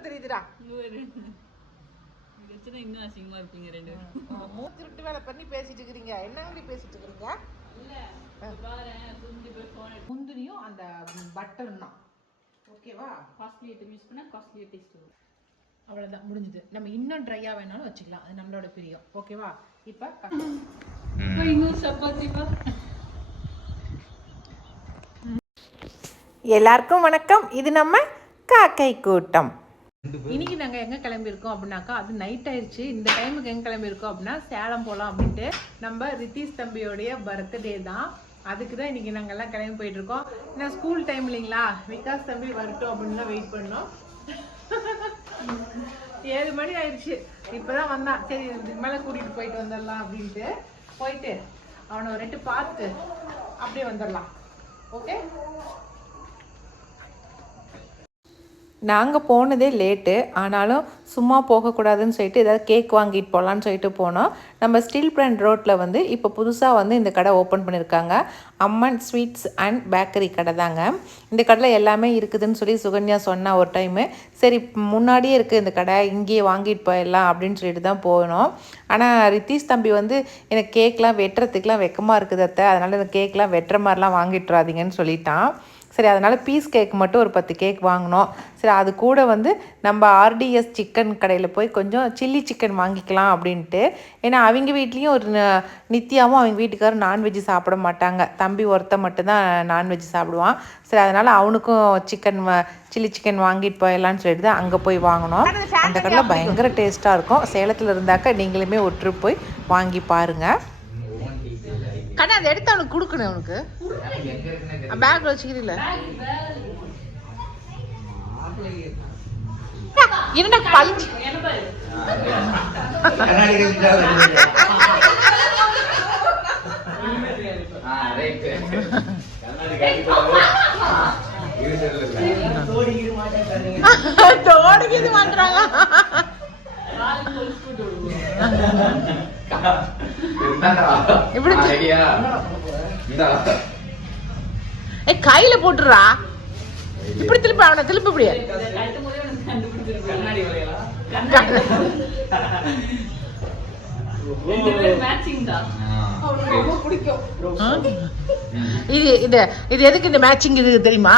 Colour தெரியுதுடா. இன்னும் அசிங்கமா இருப்பீங்க ரெண்டு பேரும். மூச்சு விட்டு வேலை பண்ணி பேசிட்டு இருக்கீங்க. என்ன அப்படி பேசிட்டு இருக்கீங்க? முந்திரியும் அந்த பட்டரும் தான். ஓகேவா? காஸ்ட்லி ஐட்டம் யூஸ் பண்ணா காஸ்ட்லி டேஸ்ட் வரும். அவ்வளோதான், முடிஞ்சுது. நம்ம இன்னும் ட்ரையாக வேணாலும் வச்சுக்கலாம், அது நம்மளோட பிரியம். ஓகேவா? இப்போ இன்னும் சப்பாத்திப்பா. எல்லாருக்கும் வணக்கம். இது நம்ம காக்கை கூட்டம். இன்னைக்கு நாங்கள் எங்கே கிளம்பியிருக்கோம் அப்படின்னாக்கா, அது நைட் ஆயிடுச்சு. இந்த டைமுக்கு எங்கே கிளம்பியிருக்கோம் அப்படின்னா சேலம் போகலாம் அப்படின்ட்டு. நம்ம ரித்தீஷ் தம்பியோடைய பர்த்டே தான், அதுக்கு தான் இன்றைக்கி நாங்கள் எல்லாம் கிளம்பி போயிட்டுருக்கோம். ஏன்னா ஸ்கூல் டைம் இல்லைங்களா, விகாஸ் தம்பி வரட்டும் அப்படின்னு தான் வெயிட் பண்ணோம். 7 மணி ஆயிடுச்சு. இப்போ தான் வந்தான். சரி இதுக்கு மேலே கூட்டிகிட்டு போயிட்டு வந்துடலாம் அப்படின்ட்டு போயிட்டு அவனை ஒரு 2 பார்த்து அப்படியே வந்துடலாம். ஓகே, நாங்கள் போனதே லேட்டு, ஆனாலும் சும்மா போகக்கூடாதுன்னு சொல்லிட்டு ஏதாவது கேக் வாங்கிட்டு போகலான்னு சொல்லிட்டு போனோம். நம்ம ஸ்டீல் பிளான்ட் ரோட்டில் வந்து இப்போ புதுசாக இந்த கடை ஓப்பன் பண்ணியிருக்காங்க. அம்மன் ஸ்வீட்ஸ் அண்ட் பேக்கரி கடை தாங்க. இந்த கடையில் எல்லாமே இருக்குதுன்னு சொல்லி சுகன்யா சொன்னா ஒரு டைமு. சரி முன்னாடியே இருக்குது இந்த கடை, இங்கேயே வாங்கிட்டு போயிடலாம் அப்படின்னு சொல்லிட்டு தான் போனோம். ஆனால் ரித்தீஷ் தம்பி எனக்கு கேக்லாம் வெட்டுறதுக்குலாம் வெக்கமாக இருக்குது அத்தை, அதனால் இந்த கேக்லாம் வெட்டுற மாதிரிலாம் வாங்கிட்டு வராதீங்கன்னு சொல்லிட்டான். சரி அதனால் பீஸ் கேக் மட்டும் ஒரு 10 கேக் வாங்கினோம். சரி அது கூட நம்ம ஆர்டிஎஸ் சிக்கன் கடையில் போய் கொஞ்சம் சில்லி சிக்கன் வாங்கிக்கலாம் அப்படின்ட்டு. ஏன்னா அவங்க வீட்லேயும் ஒரு நித்யாவும் அவங்க வீட்டுக்காரரும் நான்வெஜ் சாப்பிட மாட்டாங்க. தம்பி ஒருத்த மட்டும்தான் நான்வெஜ் சாப்பிடுவான். சரி அதனால் அவனுக்கும் சில்லி சிக்கன் வாங்கிட்டு போயிடலான்னு சொல்லிட்டு தான் அங்கே போய் வாங்கினோம். அந்த கடையில் பயங்கர டேஸ்ட்டாக இருக்கும். சேலத்தில் இருந்தாக்கா நீங்களுமே ஒரு ட்ரிப் போய் வாங்கி பாருங்கள். கண்ணா அதை எடுத்து அவனுக்கு கொடுக்கணும். அவனுக்கு பேக்ல வச்சுக்கிறீங்களா? என்ன பழிச்சு தோடுகிது மாட்டுறாங்க. கையில போட்டுறா. இப்படி திருப்பி அவனை திருப்பி இப்படியே இது எதுக்கு இந்த மேட்சிங் இது தெரியுமா?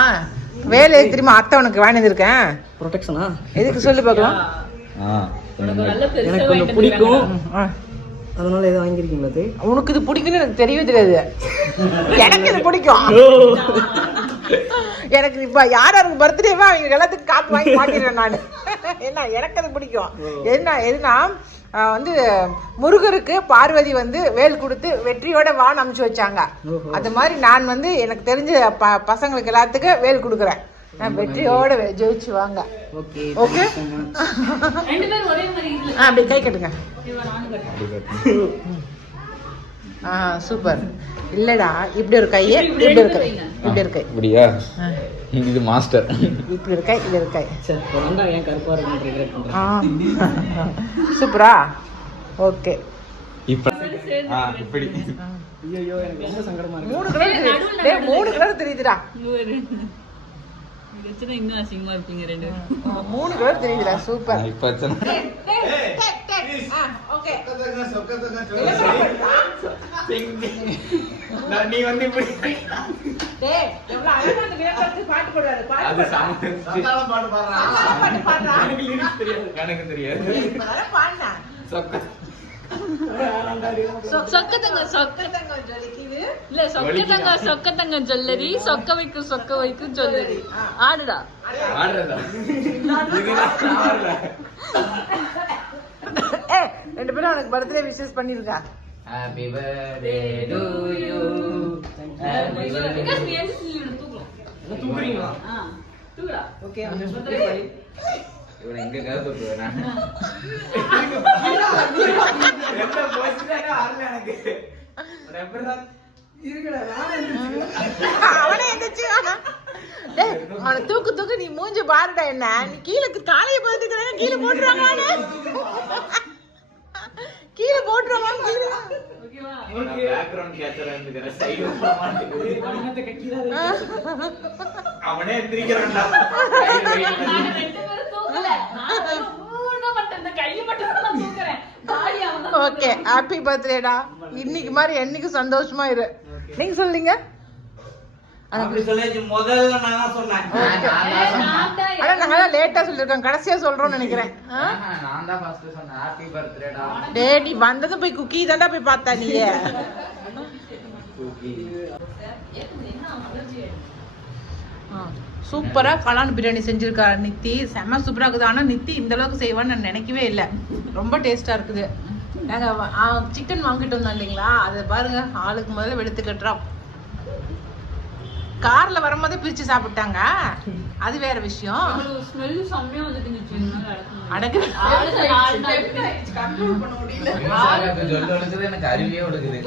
வேலை எதுக்கு தெரியுமா? அத்தை உனக்கு வாங்கினது இருக்கேன். ப்ரொடெக்ஷனா எதுக்கு சொல்லி பார்க்கலாம். எனக்கு கொஞ்சம் பிடிக்கும், அதனால இதை வாங்கிருக்கீங்களா? உனக்கு இது பிடிக்குன்னு எனக்கு தெரியவே தெரியாது. எனக்கு இது பிடிக்கும். எனக்கு இப்ப யாருக்கு பர்த்டேவா அவங்க எல்லாத்துக்கும் காப்பு வாங்கி மாட்டிடுறேன் நான். என்ன எனக்கு அது பிடிக்கும். எதுனா முருகருக்கு பார்வதி வேல் கொடுத்து வெற்றியோட வான் அமுச்சு வச்சாங்க. அது மாதிரி நான் எனக்கு தெரிஞ்ச பசங்களுக்கு எல்லாத்துக்கும் வேல் கொடுக்குறேன். வெற்றியோட ஜெயிச்சு வாங்க. ஓகே அப்படி கை கட்டுங்க. சூப்பர். இல்லடா இப்படி ஒரு கையே, இப்படி இருக்கு, இப்படி இருக்கு. இப்படியா? இது மாஸ்டர். இப்படி இருக்கை, இது இருக்கை. ஏன் கருப்பா இருக்கு? சூப்பரா. ஓகே இப்படி. ஐயோ எனக்கு ரொம்ப சங்கடமா இருக்கு. 3 கலர் தெரியுதுடா. இன்னும் அசிங்கமா இருப்பீங்க ரெண்டு பேரும். 3 கலர் தெரியுதுடா. சூப்பர். நீ இப்படி பாட்டு போடுறாரு. எனக்கு தெரியாது. சொக்கத்தங்க ஜுவல்லரி, சொக்க வைக்கும் ஜுவல்லரி. ஆடுடா ரெண்டு பேரும் எனக்கு பர்த்டே விஷஸ் பண்ணிருக்கா. Happy birthday to you. Happy birthday. Because we end தூக்குறீங்களா? தூக்குடா. ஓகே இவனை எங்க கருத்து நான் என்ன போச்சுட்டாங்க ஆறல எனக்கு. ரெப்பரதான் இருக்கடா நான் எந்திரிச்சு. அவனே எந்திரிச்சு டேய் அவனை தூக்கு நீ மூஞ்சி பாருடா. என்ன நீ கீழ காலைய போட்டுக்கறாங்க, கீழ போடுறாங்க. கீழ போடுறாங்க கீழ. ஓகேவா? ஓகே பேக்ரவுண்ட் கேச்சரா இருந்துக்கற சைடு போட மாட்டேங்குது. கண்ணத்தை கக்கிராதே. அவனே எந்திரிக்கறான்டா. நான் ரெண்டு பேரும் தூக்கல. Okay happy பர்த்டேடா. இன்னைக்கு மாதிரி என்னைக்கு சந்தோஷமா இரு. நீங்க சொல்றீங்க அப்படி சொல்லிச்சு முதல்ல நான் சொன்னேன். ஆனா நாங்க லேட்டா சொல்லிருக்கோம், கடைசியா சொல்றோம்னு நினைக்கிறேன். நான் தான் ஃபர்ஸ்ட் சொன்னேன் ஹாப்பி பர்த்டேடா. டேய் நீ வந்தது போய் குக்கி தாண்டா போய் பார்த்தா நீ. சூப்பரா காளான் பிரியாணி செஞ்சிருக்காரு நித்தி. செம்ம சூப்பரா இருக்குது. ஆனா நித்தி இந்த அளவுக்கு செய்வான்னு நான் நினைக்கவே இல்லை. ரொம்ப டேஸ்டா இருக்குது. நாங்க சிக்கன் வாங்கிட்டு வந்தோம் இல்லைங்களா, அதை பாருங்க ஆளுக்கு முதல்ல வெளுத்து கட்டுறோம். கார்ல வரும்போதே பிரிச்சு சாப்பிட்டாங்க, அது வேற விஷயம். ஸ்மெல் செம்மையா வந்துட்டு அடக்கு எனக்கு அறிவியே ஒழுகுது.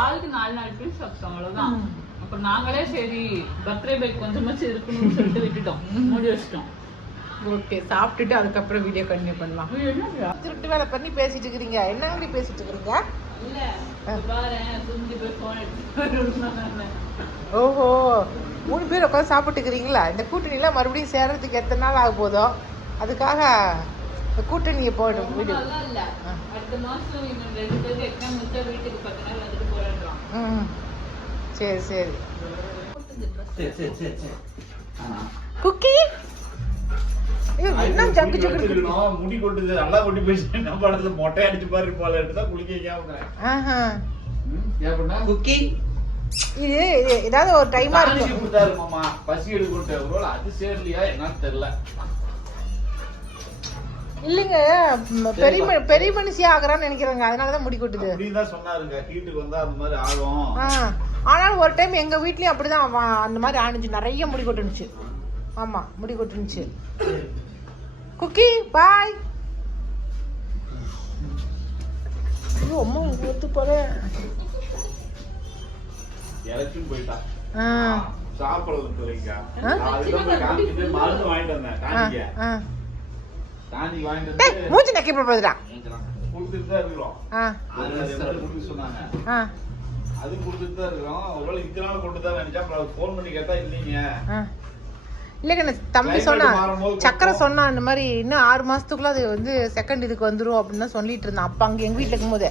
ஆளுக்கு 4 நாள் பீஸ் சாப்பிட்டோம், அவ்வளவுதான். அப்ப நாங்களே சரி பர்த்டே பைக் கொஞ்சமாச்சும் இருக்கணும்னு சொல்லிட்டு விட்டுட்டோம், மூடி வச்சிட்டோம். ஓகே, சாப்பிட்டுட்டு அதுக்கப்புறம் வீடியோ கண்டினியூ பண்ணலாம். திருட்டு வேலை பண்ணி பேசிட்டு இருக்கிறீங்க. என்ன அப்படி பேசிட்டு இருக்கிறீங்க? இல்ல பாரேன் தும்பி போய் போன் எடுத்து. ஓஹோ, 3 பேர் உட்காந்து சாப்பிட்டுக்கிறீங்களா? இந்த கூட்டணிலாம் மறுபடியும் சேர்றதுக்கு எத்தனை நாள் ஆக போதும்? அதுக்காக கூட்டணியை போடும் வீடியோ. இல்ல அடுத்த மாசம் இன்னும் 2 பேருக்கு எக்ஸாம் முடிச்சா வீட்டுக்கு 10 நாள் வந்துட்டு போறாங்க. சரி சரி சரி சரி சரி. குக்கி என்ன ஜங்கு ஜங்கு முடி கொட்டுது, நல்லா கொட்டி போயிடுச்சு. நம்ம படத்துல மொட்டை அடிச்சு பாரு போல எடுத்தா குளிக்க குக்கி. இது ஏதாவது ஒரு டைமா இருக்கு. மாமா பசி எடுக்கிட்டு ஒருவேளை அது சேரலையா என்னன்னு தெரியல. இல்லைங்க, பெரிய மனுஷியா ஆகுறான்னு நினைக்கிறேங்க, அதனாலதான் முடி கொட்டுது அப்படிதான் சொன்னாருங்க. ஹீட்டுக்கு வந்தா அந்த மாதிரி ஆகும். ஆனாலும் ஒரு டைம் எங்க வீட்லயும் அப்படிதான் அந்த மாதிரி ஆனிச்சு, நிறைய முடி கொட்டுனுச்சு. ஆமா முடி கொட்டுனுச்சு. குக்கி பாய். அம்மா ஒத்து போறேன். இறச்சும் போயிட்டா சாப்பிடறது போறீங்க. மருந்து வாங்கிட்டு வந்தேன் டானிக் வாங்கிட்டு வந்து மூஞ்சி நக்கி போடுறா கொடுத்துட்டு தான் இருக்கிறோம். சொன்னாங்க அது கொடுத்துட்டு தான் இருக்கிறோம். ஒருவேளை இத்தனை நாள் கொண்டு தான் நினைச்சா அப்புறம் ஃபோன் பண்ணி கேட்டா இல்லைங்க. இல்லைங்க தம்பி சொன்னா, சக்கரை சொன்னா இந்த மாதிரி இன்னும் 6 மாசத்துக்குள்ள அது வந்து செகண்ட் இதுக்கு வந்துரும் அப்படின்னு சொல்லிட்டு இருந்தான். அப்ப அங்க எங்க வீட்டுல இருக்கும் போது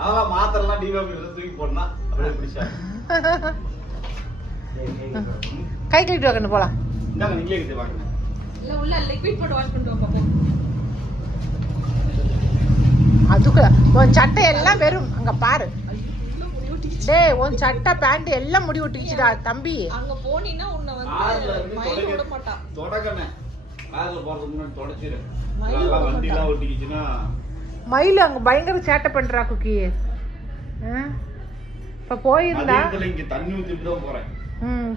அதெல்லாம் மாத்திரலாம் டிவாமில தூக்கி போடனா அப்படியே பிடிச்சா கை கழுவிட்டு வாங்க போலாம். இந்தாங்க நீங்களே கிட்ட வாங்க. இல்ல உள்ள லிக்விட் போட்டு வாஷ் பண்ணிட்டு வாங்க. அதுக்கு உன் சட்டை எல்லாம் வெறும் அங்க பாரு. டேய் உன் சட்டை பேண்ட் எல்லாம் முடி ஒட்டிச்சுடா தம்பி. அங்க போனீனா உன்னை வந்து மயில விட மாட்டா. தொடக்கனே கார்ல போறதுக்கு முன்னாடி தொடச்சிரு. நல்லா வண்டிலாம் ஒட்டிக்கிச்சுனா மயில அங்க பயங்கர சேட்டை பண்றா குக்கி. இப்ப போயிருந்தா இங்க தண்ணி ஊத்திட்டு தான் போறேன்.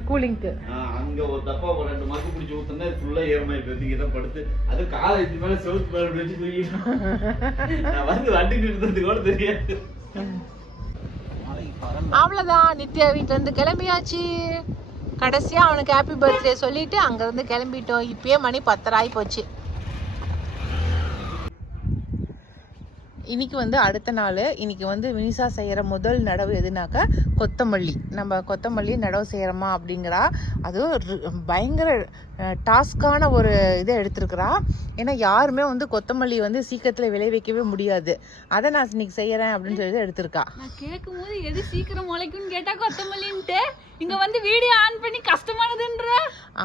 கூலிங்க்கு அங்க ஒரு டப்பா 2 மக்கு பிடிச்சி ஊத்துனா ஃபுல்லா ஏறமாய் போயிட்டு தான் படுத்து அது காலேஜ் மேல செவுத்து மேல வச்சு தூக்கிட்டு நான் வந்து வண்டி நிறுத்தது கூட தெரியாது. அவ்வளவுதான், நித்யா வீட்டுல இருந்து கிளம்பியாச்சு. கடைசியா அவனுக்கு ஹாப்பி பர்த்டே சொல்லிட்டு அங்க இருந்து கிளம்பிட்டோம். இப்பயே மணி 10 ஆகி போச்சு. இன்னைக்கு வந்து அடுத்த நாள். இன்னைக்கு வந்து வினிசா செய்கிற முதல் நடவு எதுனாக்கா கொத்தமல்லி. நம்ம கொத்தமல்லி நடவு செய்கிறோமா அப்படிங்கிறா. அதுவும் பயங்கர டாஸ்கான ஒரு இதை எடுத்துருக்குறா. ஏன்னா யாருமே வந்து கொத்தமல்லி வந்து சீக்கிரத்தில் விளைவிக்கவே முடியாது. அதை நான் இன்னைக்கு செய்கிறேன் அப்படின்னு சொல்லி எடுத்திருக்கா. நான் கேட்கும் போது எது சீக்கிரம் முளைக்கும்னு கேட்டா கொத்தமல்லின்ட்டு இங்க வந்து வீடியோ ஆன் பண்ணி கஷ்டமானதுன்ற.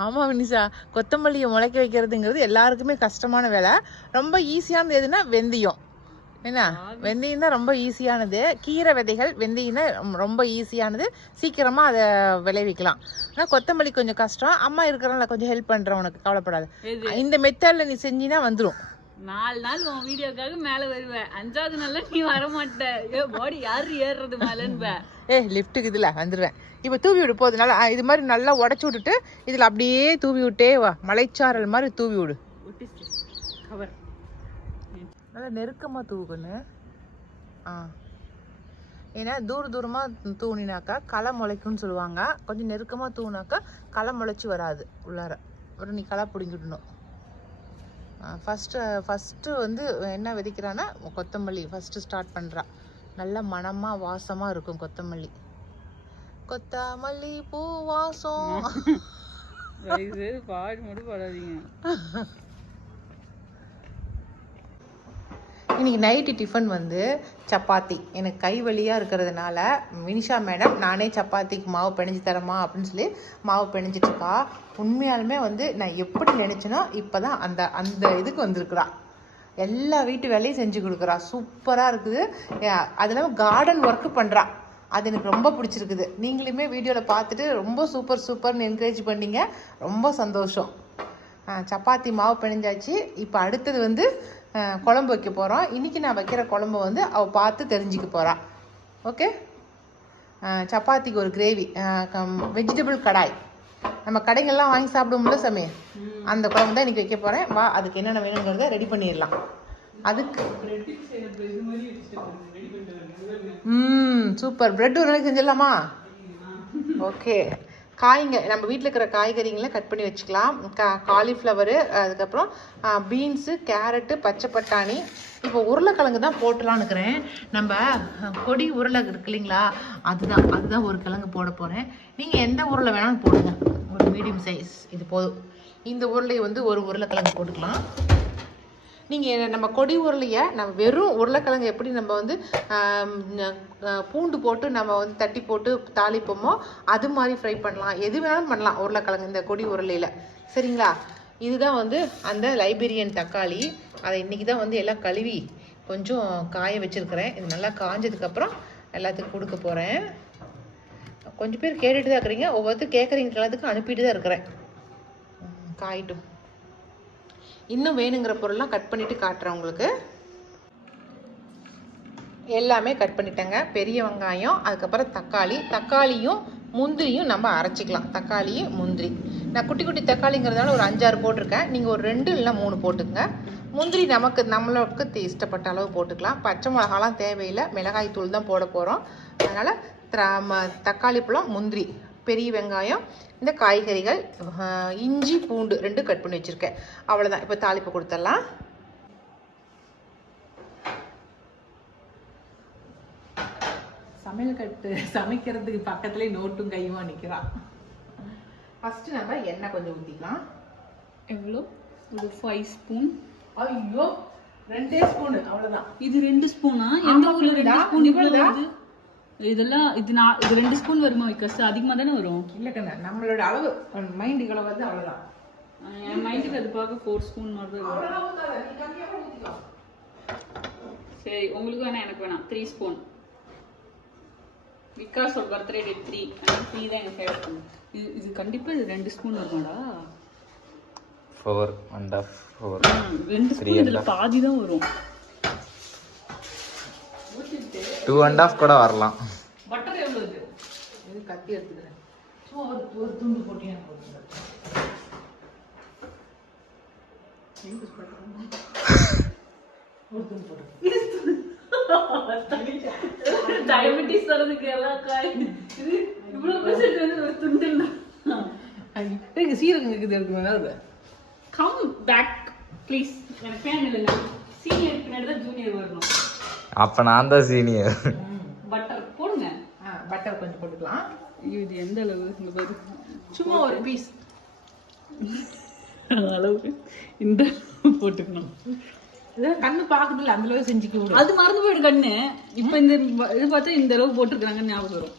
ஆமாம் வினிசா, கொத்தமல்லியை முளைக்க வைக்கிறதுங்கிறது எல்லாருக்குமே கஷ்டமான வேலை. ரொம்ப ஈஸியானது எதுனா வெந்தயம். என்ன வெந்தயம் தான் ரொம்ப ஈஸியானது. கீரை விதைகள் வெந்தயம் தான் ரொம்ப ஈஸியானது, சீக்கிரமாக அதை விளைவிக்கலாம். ஆனால் கொத்தமல்லி கொஞ்சம் கஷ்டம். அம்மா இருக்கிறனால கொஞ்சம் ஹெல்ப் பண்ணுறேன், உனக்கு கவலைப்படாது. இந்த மெத்தடில் நீ செஞ்சினா வந்துடும். 4 நாள் உன் வீடியோக்காக மேல வருவேன், 5ஆவது நாள்ல நீ வர மாட்டேன். பாடி யாரு ஏறுறது மேலன்னு லிஃப்ட்டுக்கு இதில் வந்துடுவேன். இப்போ தூவி விடு போதுனால இது மாதிரி நல்லா உடச்சி விட்டுட்டு இதில் அப்படியே தூவி விட்டே வா. மலைச்சாரல் மாதிரி தூவி விடு. கவர் நல்லா நெருக்கமாக தூவுக்கண்ணு. ஏன்னா தூரமாக தூணினாக்கா களை முளைக்கும்னு சொல்லுவாங்க. கொஞ்சம் நெருக்கமாக தூவினாக்கா களை முளைச்சி வராது உள்ளார. அப்புறம் நீ களை பிடிங்கிடணும். ஃபஸ்ட்டு வந்து என்ன விதைக்கிறான்னா கொத்தமல்லி ஃபஸ்ட்டு ஸ்டார்ட் பண்ணுறா. நல்ல மணமாக வாசமாக இருக்கும் கொத்தமல்லி. கொத்தமல்லி பூ வாசம். பாடு மட்டும் பாடாதீங்க. இன்றைக்கி நைட்டு டிஃபன் வந்து சப்பாத்தி. எனக்கு கை வலியாக இருக்கிறதுனால வினிஷா மேடம் நானே சப்பாத்திக்கு மாவு பிணைஞ்சி தரமா அப்படின்னு சொல்லி மாவு பிணைஞ்சிட்ருக்கா. உண்மையாலுமே வந்து நான் எப்படி நினச்சேனோ இப்போ தான் அந்த அந்த இதுக்கு வந்திருக்குறா. எல்லா வீட்டு வேலையும் செஞ்சு கொடுக்குறா. சூப்பராக இருக்குது. அது இல்லாமல் கார்டன் ஒர்க்கு பண்ணுறா. அது எனக்கு ரொம்ப பிடிச்சிருக்குது. நீங்களுமே வீடியோவில் பார்த்துட்டு ரொம்ப சூப்பர்னு என்கரேஜ் பண்ணிங்க. ரொம்ப சந்தோஷம். சப்பாத்தி மாவு பிணைஞ்சாச்சு. இப்போ அடுத்தது வந்து குழம்பு வைக்க போகிறோம். இன்றைக்கி நான் வைக்கிற குழம்பு வந்து அவள் பார்த்து தெரிஞ்சுக்க போகிறா. ஓகே. சப்பாத்திக்கு ஒரு கிரேவி, வெஜிடபிள் கடாய். நம்ம கடைகள்லாம் வாங்கி சாப்பிடுவோம்ல சமையல், அந்த குழம்பு தான் இன்றைக்கி வைக்க போகிறேன். வா, அதுக்கு என்னென்ன வேணுங்கிறத ரெடி பண்ணிடலாம். அதுக்கு சூப்பர். பிரெட் ஒரு நாளைக்கு செஞ்சிடலாமா? ஓகே. காய்ங்க நம்ம வீட்டில் இருக்கிற காய்கறிங்களை கட் பண்ணி வச்சுக்கலாம். காலிஃப்ளவரு, அதுக்கப்புறம் பீன்ஸு, கேரட்டு, பச்சை பட்டாணி. இப்போ உருளைக்கிழங்கு தான் போட்டலான்னு இருக்கிறேன். நம்ம கொடி உருளை இருக்கு இல்லைங்களா, அதுதான் ஒரு கிழங்கு போட போகிறேன். நீங்கள் எந்த உருளை வேணாலும் போடுங்க. ஒரு மீடியம் சைஸ் இது போதும். இந்த உருளை வந்து ஒரு உருளைக்கிழங்கு போட்டுக்கலாம். நீங்கள் நம்ம கொடி உருளையை நம்ம வெறும் உருளைக்கிழங்கு எப்படி நம்ம வந்து பூண்டு போட்டு நம்ம வந்து தட்டி போட்டு தாளிப்போமோ அது மாதிரி ஃப்ரை பண்ணலாம். எது வேணாலும் பண்ணலாம் உருளைக்கிழங்கு இந்த கொடி உருளையில். சரிங்களா? இதுதான் வந்து அந்த லைபீரியன் தக்காளி. அதை இன்றைக்கி தான் வந்து எல்லாம் கழுவி கொஞ்சம் காய வச்சுருக்கிறேன். இது நல்லா காஞ்சதுக்கப்புறம் எல்லாத்துக்கும் கொடுக்க போகிறேன். கொஞ்சம் பேர் கேட்டுட்டு தான் இருக்கிறீங்க, ஒவ்வொருத்தர் கேட்குறீங்க எல்லாத்துக்கும் அனுப்பிட்டு தான் இருக்கிறேன். காயிட்டும். இன்னும் வேணுங்கிற பொருள்லாம் கட் பண்ணிவிட்டு காட்டுறேன் உங்களுக்கு. எல்லாமே கட் பண்ணிட்டேங்க. பெரிய வெங்காயம், அதுக்கப்புறம் தக்காளியும் முந்திரியும் நம்ம அரைச்சிக்கலாம். தக்காளியும் முந்திரி நான் குட்டி குட்டி தக்காளிங்கிறதுனால ஒரு 5-6 போட்டிருக்கேன். நீங்கள் ஒரு 2 இல்லைனா 3 போட்டுக்கங்க. முந்திரி நம்மளுக்கு இஷ்டப்பட்ட அளவு போட்டுக்கலாம். பச்சை மிளகாலாம் தேவையில்லை, மிளகாய் தூள் தான் போட போகிறோம். அதனால் தக்காளி பழம், முந்திரி, பெரிய வெங்காயம், இந்த காய்கறிகள், இஞ்சி பூண்டு 2 கட் பண்ணி வச்சுருக்கேன். அவ்வளோதான். இப்போ தாளிப்பு கொடுத்துடலாம். சமைக்கிறதுக்கு பக்கத்துலேயே நோட்டும் கையுமா நிற்கிறான். ஃபஸ்ட்டு நம்ம எண்ணெய் கொஞ்சம் ஊற்றிக்கலாம். எவ்வளோ? ஒரு 5 ஸ்பூன். ஐயோ, 2 ஸ்பூனு அவ்வளோதான். இது 2 ஸ்பூனா? எந்த ஊர்ல 2 ஸ்பூன் இவ்வளவு? இதெல்லாம் இது 2 ஸ்பூன் வருமா? விகாஸ் அதிகமாக தானே வரும். இல்லை கண்ணா, நம்மளோட அளவு மைண்டுக்கு அளவு வந்து அவ்வளோதான். என் மைண்டுக்கு அது பார்க்க 4 ஸ்பூன் மாதிரி வரும். சரி, உங்களுக்கு வேணாம், எனக்கு வேணாம். 3 ஸ்பூன். விகாஸ் ஒரு பர்த்டே டேட் 3. 3 தான் எங்கள் ஃபேவரட். இது கண்டிப்பாக இது 2 ஸ்பூன் வருமாடா? 4 1/2 4 2 ஸ்பூன். இதில் பாதி தான் வரும். 2 1/2 கூட வரலாம். பட்டர் எவ்வளோ? இது கத்தி எடுத்துக்கிறேன். ஸோ ஒரு துண்டு போட்டு ஒரு துண்டு போட்டு டயபெட்டிஸ் வரதுக்கு எல்லாம் காய் இவ்வளோ பெர்சென்ட் வந்து ஒரு துண்டு இல்லை. சீரகம் இருக்குது இருக்கு. Come back please. எனக்கு ஃபேன் இல்லைங்க. சீனியர் பின்னாடி தான் ஜூனியர் வரணும். அப்ப நான் தான் சீனியர். பட்டர் போடுங்க. பட்டர் கொஞ்சம் போட்டுக்கலாம். இது எந்த அளவு? இங்க பாரு, சும்மா ஒரு பீஸ் அளவுக்கு இந்த போட்டுக்கணும். இதெல்லாம் கண்ணு பார்க்குதுல, அந்த அளவு செஞ்சுக்க விடும். அது மறந்து போயிடு கண்ணு. இப்போ இந்த இது பார்த்தா இந்த அளவு போட்டிருக்காங்கன்னு ஞாபகம் வரும்.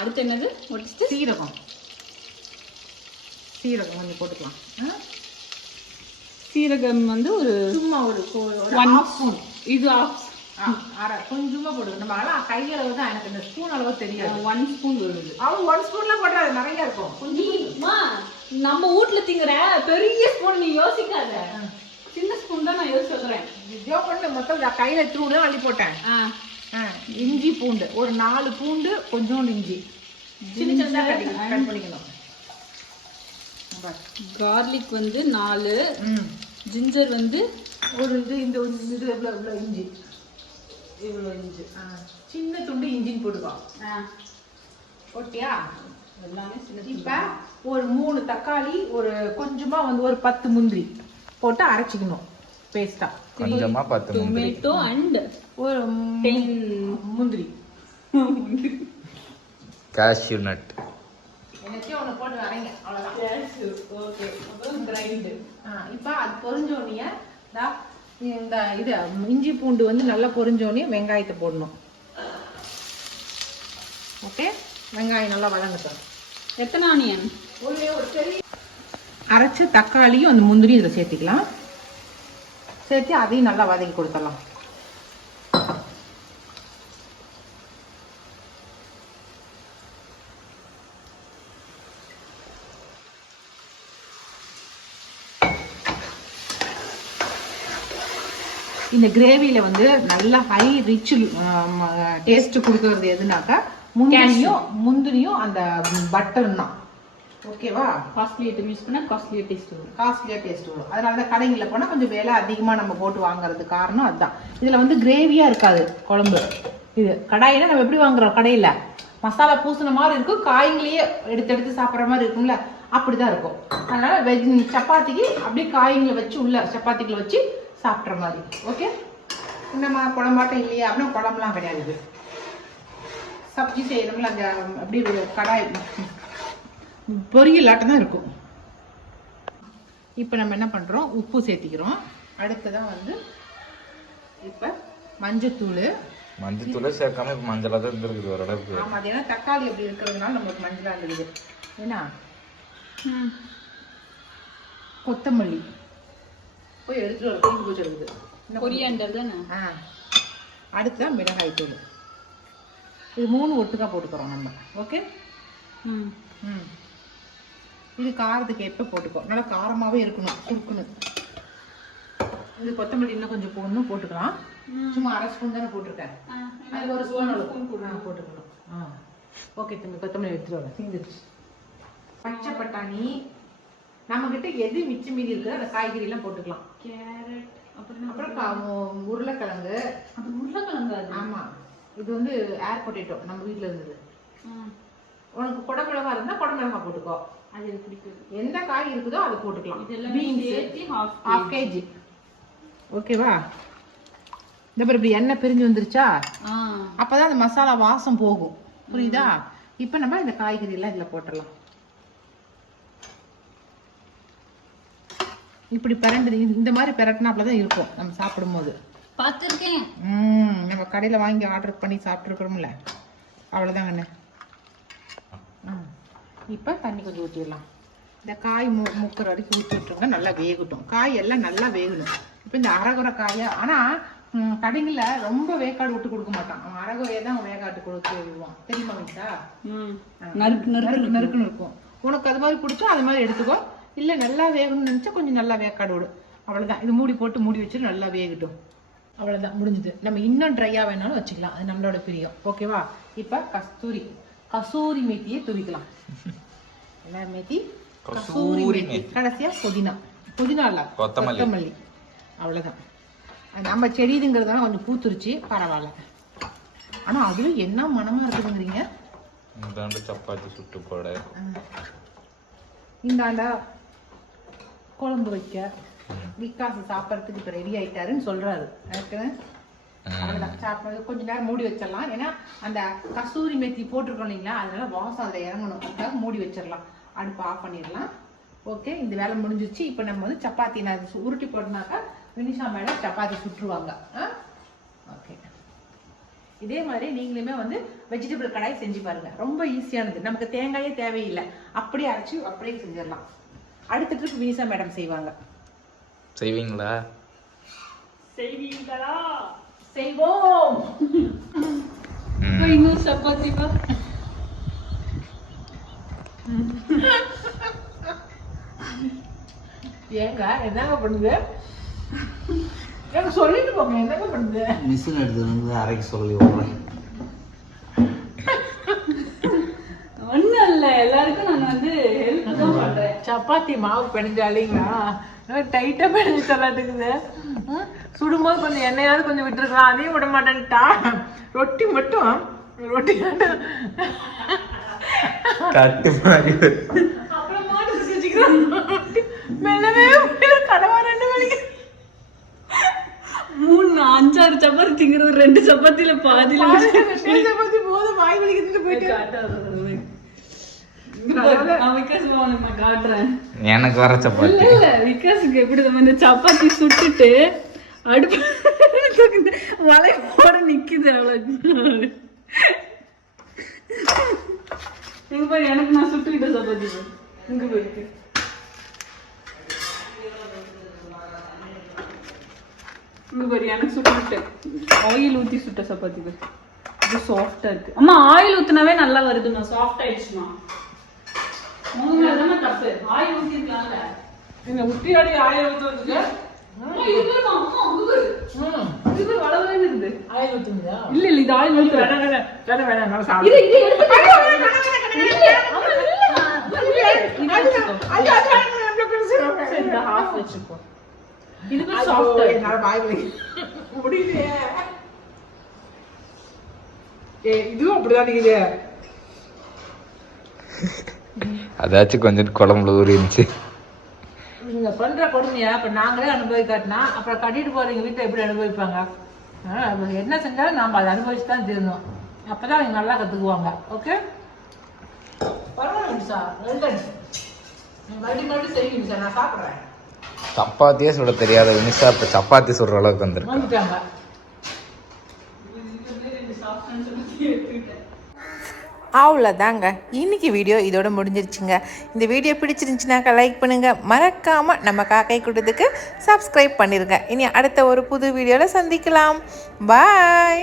அடுத்து என்னது? சீரகம் கொஞ்சம் போட்டுக்கலாம். சீரகம் வந்து ஒரு சும்மா ஒரு 1 ஸ்பூன். இது கொஞ்சமா போடுது. நம்ம அளவு கையளவு தான், எனக்கு இந்த ஸ்பூன் அளவு தெரியாது. 1 ஸ்பூன் வருது. அவன் 1 ஸ்பூன்லாம் போடுறாது, நிறைய இருக்கும். நம்ம வீட்டுல திங்குற பெரிய ஸ்பூன் நீ யோசிக்காத. சின்ன ஸ்பூன் தான் நான் யோசிக்கிறேன். இதோ பண்ணு மொத்தம் கையில எடுத்துட்டு அள்ளி போட்டேன். இஞ்சி பூண்டு ஒரு 4 பூண்டு, கொஞ்சோண்டு இஞ்சி சின்ன சின்னதா கட் பண்ணிக்கணும். கார்லிக் வந்து 4, ஜிஞ்சர் வந்து ஒரு இது இவ்வளோ இஞ்சி, இவ்வளோ இஞ்சி, சின்ன துண்டு இஞ்சின்னு போட்டுக்கோ. போட்டியா? எல்லாமே சின்ன. இப்போ ஒரு 3 தக்காளி, ஒரு கொஞ்சமா வந்து ஒரு 10 முந்திரி போட்டு அரைச்சிக்கணும் பேஸ்டா. கொஞ்சமா 10 டொமேட்டோ அண்ட் ஒரு 10 முந்திரி. Cashew nut. என்னத்தையும் ஒன்று போட்டு வரைங்க, அவ்வளோதான். ஓகே, அப்புறம் கிரைண்டு. இப்போ அது பொரிஞ்சோடனே இந்த இது இஞ்சி பூண்டு வந்து நல்லா பொரிஞ்சோடனே வெங்காயத்தை போடணும். ஓகே, வெங்காயம் நல்லா வதங்கட்டும். எத்தனை ஆனியன்? ஒரு பெரிய அரைச்ச தக்காளியும் அந்த முந்திரியும் இதில் சேர்த்திக்கலாம். சேர்த்து அதையும் நல்லா வதக்கி கொடுத்துடலாம். இந்த கிரேவியில் வந்து நல்ல ஹை ரிச் டேஸ்ட் கொடுக்கறது எதுனாக்கா முந்திரியும் அந்த பட்டரும் தான். ஓகேவா? காஸ்ட்லி ஐட்டம் யூஸ் பண்ணால் காஸ்ட்லியாக டேஸ்ட் வரும். காஸ்ட்லியாக டேஸ்ட் வரும். அதனால தான் கடைகளில் போனால் கொஞ்சம் விலை அதிகமாக நம்ம போட்டு வாங்குறது காரணம் அதுதான். இதில் வந்து கிரேவியாக இருக்காது குழம்பு. இது கடாயில் நம்ம எப்படி வாங்குறோம், கடையில் மசாலா பூசின மாதிரி இருக்கும், காய்களையே எடுத்து சாப்பிட்ற மாதிரி இருக்கும்ல, அப்படி தான் இருக்கும். அதனால் சப்பாத்திக்கு அப்படியே காய்களை வச்சு உள்ள சப்பாத்திகளை வச்சு சாப்பிட்ற மாதிரி. ஓகே, நம்ம குழம்பாட்டம் இல்லையா அப்படின்னா குழம்புலாம் கிடையாது. சப்ஜி செய்யணும்ல, அந்த அப்படி கடாய் பொரியலாட்டம் தான் இருக்கும். இப்போ நம்ம என்ன பண்ணுறோம், உப்பு சேர்த்திக்கிறோம். அடுத்ததான் வந்து இப்போ மஞ்சத்தூள் சேர்க்காம இப்போ மஞ்சளாக தான் இருந்துருக்குது ஓரளவுக்கு. ஆமாம், அது ஏன்னா தக்காளி அப்படி இருக்கிறதுனால நம்மளுக்கு மஞ்சளாக இருக்குது. ஏன்னா கொத்தமல்லி போய் எடுத்துட்டு வர தூக்கி போச்சு இருக்குது. கொரியாண்டர் தானே. அடுத்ததான் மிளகாய் தூள். இது 3 ஒட்டுக்கா போட்டுக்கிறோம் நம்ம. ஓகே. இது காரத்துக்கு எப்போ போட்டுக்கோ, நல்லா காரமாகவே இருக்கணும், சுருக்குன்னு. இது கொத்தமல்லி இன்னும் கொஞ்சம் போடணும், போட்டுக்கலாம். சும்மா அரை ஸ்பூன் தானே போட்டிருக்கேன், அது ஒரு ஸ்பூன் போட்டுக்கணும். ஓகே தம்பி, கொத்தமல்லி எடுத்துட்டு வர தீந்துருச்சு. பச்சை பட்டாணி நம்மக்கிட்ட எது மிச்சம் மீதி இருக்குது அந்த காய்கறிலாம் போட்டுக்கலாம். கேரட், அப்புறம் உருளைக்கிழங்கு. அது உருளைக்கிழங்கு? ஆமாம், இது வந்து ஏர் பொட்டேட்டோ நம்ம வீட்டில் இருந்தது. உனக்கு குடமிளகா இருந்தால் குடமிளகா போட்டுக்கோ, அது எனக்கு பிடிக்கும். எந்த காய் இருக்குதோ அதை போட்டுக்கலாம். இதெல்லாம் ஹாஃப் கேஜி. ஓகேவா? இந்த மாதிரி இப்படி எண்ணெய் பிரிஞ்சு வந்துருச்சா, அப்போதான் அந்த மசாலா வாசம் போகும். புரியுதா? இப்போ நம்ம இந்த காய்கறி எல்லாம் இதில் போட்டுடலாம். இப்படி பிரண்டு இந்த மாதிரி பிரட்டினாப்புல தான் இருக்கும் நம்ம சாப்பிடும்போது. பார்த்துருக்கேன். நம்ம கடையில் வாங்கி ஆர்டர் பண்ணி சாப்பிட்ருக்குறோம்ல, அவ்வளோதாங்க அண்ணே. இப்போ தண்ணி கொஞ்சம் ஊற்றிடலாம். இந்த காய் முக்கிற வரைக்கும் ஊற்றி விட்டுருங்க, நல்லா வேகட்டும். காய் எல்லாம் நல்லா வேகணும். இப்போ இந்த அரைகுறை காயை, ஆனால் கடைகளில் ரொம்ப வேக்காடு விட்டு கொடுக்க மாட்டான். அவன் அரைகுறையை தான் வேகாட்டு கொடுத்து விடுவான். தெரியுமா மிச்சா? நறுக்குன்னு இருக்கும். உனக்கு அது மாதிரி பிடிச்சா அது மாதிரி எடுத்துக்கோ. இல்லை நல்லா வேகணும்னு நினச்சா கொஞ்சம் நல்லா வேக்காடு விடு. அவ்வளோதான். இது மூடி போட்டு மூடி வச்சுட்டு நல்லா வேகட்டும். அவ்வளோதான், முடிஞ்சுது. நம்ம இன்னும் ட்ரையாக வேணாலும் வச்சுக்கலாம், அது நம்மளோட பிரியம். ஓகேவா? இப்போ கசூரி மேத்தியை தூவிக்கலாம். எல்லா மேத்தி, கசூரி மேத்தி, கடைசியாக புதினா இல்லை கொத்தமல்லி. அவ்வளோதான். நம்ம செடிதுங்கிறதுனால கொஞ்சம் பூத்துருச்சு, பரவாயில்ல. ஆனால் அதுவும் என்ன மனமாக இருக்குதுங்கிறீங்க. சப்பாத்தி சுட்டு போட, இந்தாண்டா குழம்பு வைக்க, விக்காசு சாப்பிட்றதுக்கு இப்போ ரெடி ஆயிட்டாருன்னு சொல்றாரு. அவ்வளோதான், சாப்பிட்றது கொஞ்ச நேரம் மூடி வச்சிடலாம். ஏன்னா அந்த கசூரி மேத்தி போட்டிருக்கோம் இல்லைங்களா, அதனால வாசம் அதில் இறங்கணும். அதுக்காக மூடி வச்சிடலாம். அடுப்பு ஆஃப் பண்ணிடலாம். ஓகே, இந்த வேலை முடிஞ்சிச்சு. இப்போ நம்ம வந்து சப்பாத்தி நான் உருட்டி போட்டோம்னாக்கா வினிஷா மேடம் சப்பாத்தி சுட்டுருவாங்க. ஓகே, இதே மாதிரி நீங்களுமே வந்து வெஜிடபிள் கடாய் செஞ்சு பாருங்க. ரொம்ப ஈஸியானது, நமக்கு தேங்காயே தேவையில்லை, அப்படியே அரைச்சி அப்படியே செஞ்சிடலாம். அடுத்த ட்ரிப் வினிஷா மேடம் செய்வாங்க. செய்வீங்களா? செய்வோம். இன்னும் சப்பாத்தி ஏங்க என்னங்க பண்ணுது? எனக்கு சொல்லிட்டு போங்க, என்னங்க பண்ணுது? மிஷின் எடுத்து வந்து அரைக்க சொல்லி விடுறேன். ஒன்றும் இல்லை, எல்லாருக்கும் நான் வந்து ஹெல்ப் தான் பண்ணுறேன். சப்பாத்தி மாவு பிணைஞ்சாலிங்களா, டைட்டாக பிணைஞ்சு சொல்லாட்டுக்குது. சுடும்போது கொஞ்சம் எண்ணெயாவது கொஞ்சம் விட்டுருக்கலாம், அதையும் விட மாட்டேன்ட்டா. ரொட்டி மட்டும் கட்டு மாதிரி அப்புறம் மாட்டு செஞ்சுக்கிறோம். மெல்லவே கடவா 2 மணிக்கு 3-5-6 சப்பாத்தி திங்கிறது 2 சப்பாத்தியில பாதியில சப்பாத்தி போதும், வாய் வலிக்குதுன்னு போயிட்டு நான் விகாஸ் உனக்கு நான் காட்டுறேன். எனக்கு வர சப்பாத்தி இல்ல விகாஸுக்கு எப்படி நம்ம இந்த சப்பாத்தி சுட்டுட்டு அடுப்பு வளையோட நிக்குது அவ்வளவு. இங்க பாரு எனக்கு நான் சுட்டுக்கிட்ட சப்பாத்தி பாரு. இங்க போயிருக்கு. இங்க பாரு எனக்கு சுட்டுக்கிட்ட ஆயில் ஊத்தி சுட்ட சப்பாத்தி பாரு. இது சாஃப்டா இருக்கு. அம்மா ஆயில் ஊத்துனாவே நல்லா வருதுமா. சாஃப்ட் ஆயிடுச்சுமா. உங்க மேலதான் தப்பு. ஆயில் ஊத்திக்கலாம்ல. நீங்க முட்டியாடி ஆயில் ஊத்துறதுக்கு அம்மா இது அம்மா அங்க பாரு. இது வளவலன்னு இருக்குது. ஆயில் ஊத்துங்க. இல்ல இல்ல இது ஆயில் ஊத்து. வேணாம் நல்லா இது சாப்பிடு. இது எடுத்து இல்ல அம்மா இல்ல இந்த half வெச்சுக்கோ. இது சாஃப்ட்டா இருக்கு. நான் பாய் முடியல. இதுவும் அப்படிதான் இருக்குது. அதாச்சும் கொஞ்சம் குழம்புல ஊறி இருந்துச்சு. நீங்க பண்ற கொடுமையா இப்ப நாங்களே அனுபவிக்காட்டினா அப்புறம் கட்டிட்டு போறவங்க வீட்டுல எப்படி அனுபவிப்பாங்க? அப்புறம் என்ன செஞ்சாலும் நாம அதை அனுபவிச்சு தான் தீரணும். அப்பதான் அவங்க நல்லா கத்துக்குவாங்க. ஓகே பரவாயில்ல சார். மறுபடியும் செய்வீங்க சார். நான் சாப்பிட்றேன். சப்பாத்தியே சுட தெரியாத வினிஷா இப்ப சப்பாத்தி சுடுற அளவுக்கு வந்துருக்கு. வந்துட்டாங்க. அவ்வளோதாங்க, இன்னைக்கு வீடியோ இதோட முடிஞ்சிருச்சுங்க. இந்த வீடியோ பிடிச்சிருந்துச்சுனாக்கா லைக் பண்ணுங்கள், மறக்காமல் நம்ம காக்கை கூட்டத்துக்கு சப்ஸ்கிரைப் பண்ணிடுங்க. இனி அடுத்த ஒரு புது வீடியோவில் சந்திக்கலாம். பாய்.